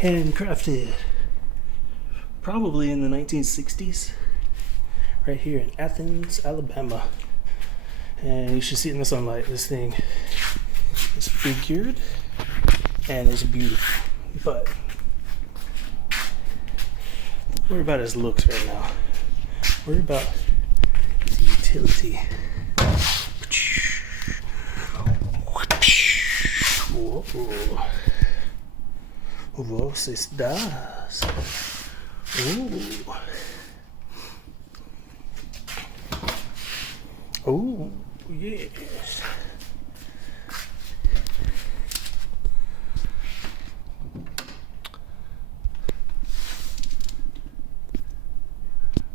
Handcrafted. Probably in the 1960s. Right here in Athens, Alabama. And you should see it in the sunlight. This thing is figured and it's beautiful. But worry about his looks right now. Worry about his utility. Whoa. Vos estás. Ooh. Oh, yes.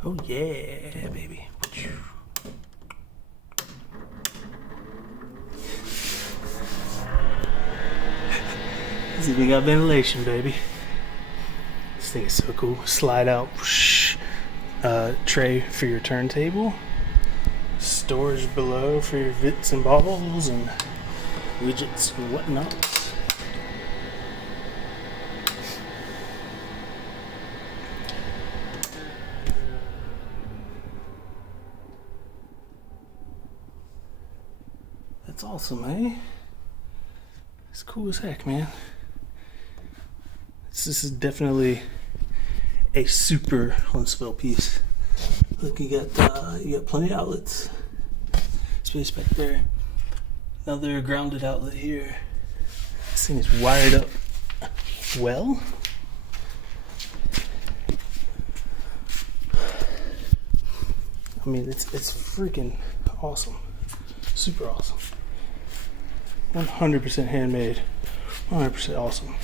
Oh, yeah, baby. It's even got ventilation, baby. This thing is so cool. Slide out tray for your turntable. Storage below for your bits and balls and widgets and whatnot. That's awesome, eh? It's cool as heck, man. This is definitely a super unspilled piece. Look, you got plenty of outlets. Space back there. Another grounded outlet here. This thing is wired up well. I mean, it's freaking awesome. Super awesome. 100% handmade. 100% awesome.